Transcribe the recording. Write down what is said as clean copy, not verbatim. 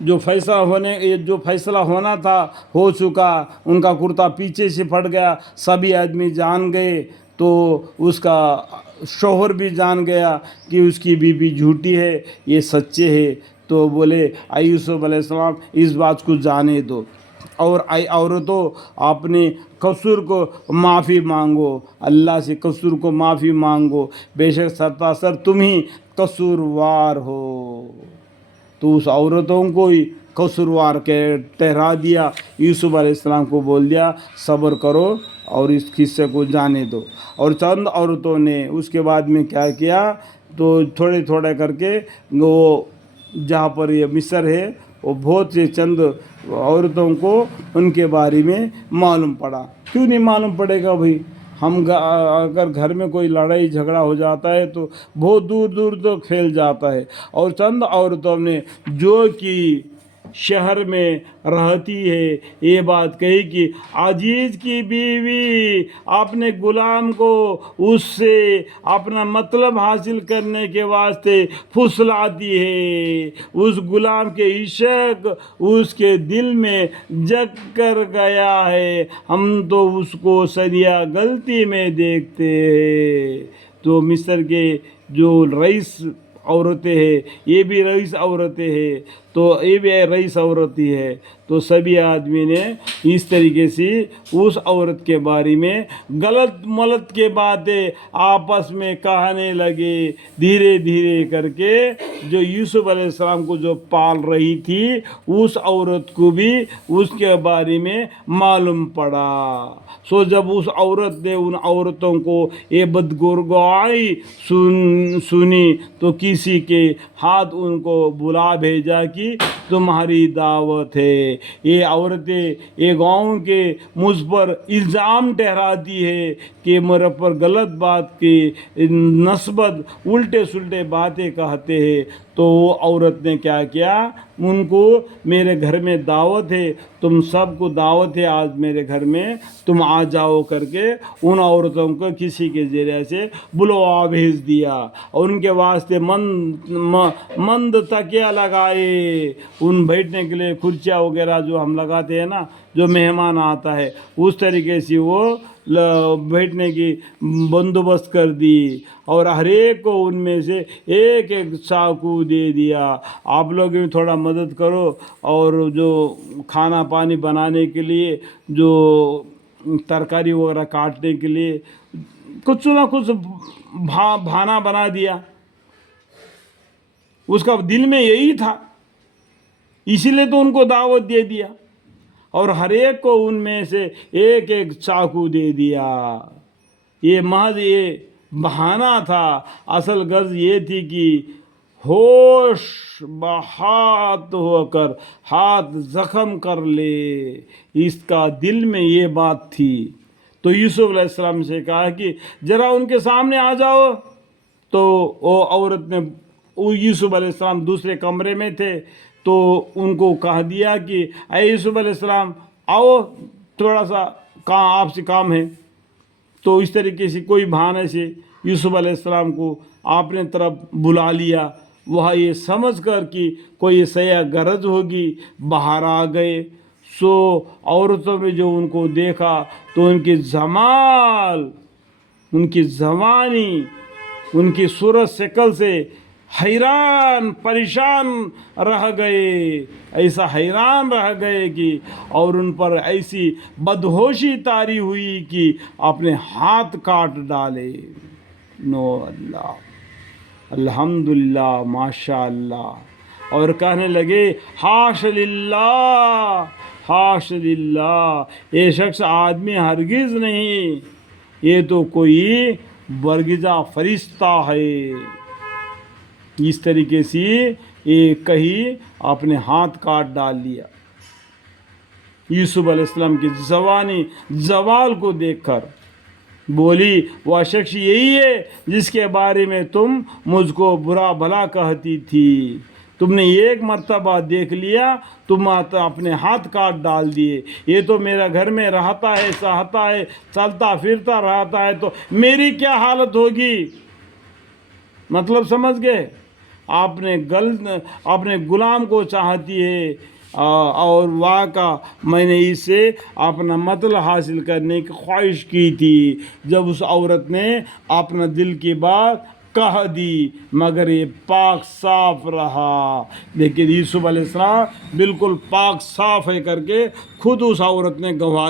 جو فیصلہ ہونا تھا ہو چکا، ان کا کرتا پیچھے سے پھٹ گیا، سبھی آدمی جان گئے، تو اس کا شوہر بھی جان گیا کہ اس کی بیوی جھوٹی ہے، یہ سچے ہے۔ تو بولے اے یوسف علیہ السلام اس بات کو جانے دو، اور اے عورتوں اپنے قصور کو معافی مانگو، اللہ سے قصور کو معافی مانگو، بے شک سرتاسر تم ہی قصوروار ہو۔ تو اس عورتوں کو ہی قصوروار کے ٹھہرا دیا۔ یوسف علیہ السلام کو بول دیا صبر کرو اور اس قصے کو جانے دو۔ اور چند عورتوں نے اس کے بعد میں کیا کیا، تو تھوڑے تھوڑے کر کے وہ جہاں پر یہ مصر ہے، وہ بہت سے چند عورتوں کو ان کے بارے میں معلوم پڑا۔ کیوں نہیں معلوم پڑے گا بھائی؟ اگر گھر میں کوئی لڑائی جھگڑا ہو جاتا ہے تو بہت دور دور تک پھیل جاتا ہے۔ اور چند عورتوں نے جو کہ شہر میں رہتی ہے یہ بات کہی کہ عزیز کی بیوی اپنے غلام کو اس سے اپنا مطلب حاصل کرنے کے واسطے پھسلاتی ہے، اس غلام کے عشق اس کے دل میں جگ کر گیا ہے، ہم تو اس کو سریا غلطی میں دیکھتے ہیں۔ تو مصر کے جو رئیس عورتیں ہیں یہ بھی رئیس عورتیں ہیں، تو یہ بھی رئیس عورتی ہے، تو سبھی آدمی نے اس طریقے سے اس عورت کے بارے میں غلط ملت کے باتیں آپس میں کہنے لگے۔ دھیرے دھیرے کر کے جو یوسف علیہ السلام کو جو پال رہی تھی اس عورت کو بھی اس کے بارے میں معلوم پڑا۔ سو جب اس عورت نے ان عورتوں کو یہ بدگوئی سنی تو کسی کے ہاتھ ان کو بلا بھیجا کہ تمہاری دعوت ہے۔ یہ عورتیں یہ گاؤں کے مجھ پر الزام ٹھہراتی ہے کہ میرے پر غلط بات کی نسبت الٹے سلٹے باتیں کہتے ہیں۔ تو وہ عورت نے کیا کیا، ان کو میرے گھر میں دعوت ہے، تم سب کو دعوت ہے آج میرے گھر میں، تم آ جاؤ کر کے ان عورتوں کو کسی کے ذریعے سے بلوا بھیج دیا، اور ان کے واسطے مند تکیہ لگائے، ان بیٹھنے کے لیے کرسیاں وغیرہ جو ہم لگاتے ہیں نا، جو مہمان آتا ہے اس طریقے سے وہ بیٹھنے کی بندوبست کر دی، اور ہر ایک کو ان میں سے ایک ایک چاقو دے دیا۔ آپ لوگ بھی تھوڑا مدد کرو، اور جو کھانا پانی بنانے کے لیے، جو ترکاری وغیرہ کاٹنے کے لیے کچھ نہ کچھ بہانہ بنا دیا۔ اس کا دل میں یہی تھا، اسی لیے تو ان کو دعوت دے دیا، اور ہر ایک کو ان میں سے ایک ایک چاقو دے دیا۔ یہ محض یہ بہانہ تھا، اصل غرض یہ تھی کہ ہوش بہات ہو کر ہاتھ زخم کر لے، اس کا دل میں یہ بات تھی۔ تو یوسف علیہ السلام سے کہا کہ ذرا ان کے سامنے آ جاؤ۔ تو وہ عورت نے، یوسف علیہ السلام دوسرے کمرے میں تھے، تو ان کو کہہ دیا کہ اے یوسف علیہ السلام آؤ، تھوڑا سا آپ سے کام ہے۔ تو اس طریقے سے کوئی بہانے سے یوسف علیہ السلام کو آپ نے طرف بلا لیا، وہاں یہ سمجھ کر کہ کوئی سیاح غرض ہوگی باہر آ گئے۔ سو عورتوں میں جو ان کو دیکھا تو ان کی جمال، ان کی جوانی، ان کی صورت شکل سے حیران پریشان رہ گئے، ایسا حیران رہ گئے کہ، اور ان پر ایسی بدہوشی طاری ہوئی کہ اپنے ہاتھ کاٹ ڈالے۔ نو اللہ، الحمدللہ، ماشاء اللہ، اور کہنے لگے حاش للہ، حاش للہ، یہ شخص آدمی ہرگز نہیں، یہ تو کوئی برگزا فرشتہ ہے۔ اس طریقے سے یہ کہی اپنے ہاتھ کاٹ ڈال لیا۔ یوسف علیہ السلام کی جوانی زوال کو دیکھ کر بولی وہ شخص یہی ہے جس کے بارے میں تم مجھ کو برا بھلا کہتی تھی، تم نے ایک مرتبہ دیکھ لیا، تم اپنے ہاتھ کاٹ ڈال دیے۔ یہ تو میرا گھر میں رہتا ہے، سہتا ہے، چلتا پھرتا رہتا ہے، تو میری کیا حالت ہوگی؟ مطلب سمجھ گئے؟ اپنے غلام کو چاہتی ہے اور واقع میں نے اس سے اپنا مطلب حاصل کرنے کی خواہش کی تھی. جب اس عورت نے اپنا دل کی بات کہہ دی مگر یہ پاک صاف رہا. لیکن یوسف علیہ السلام بالکل پاک صاف ہے کر کے خود اس عورت نے گواہ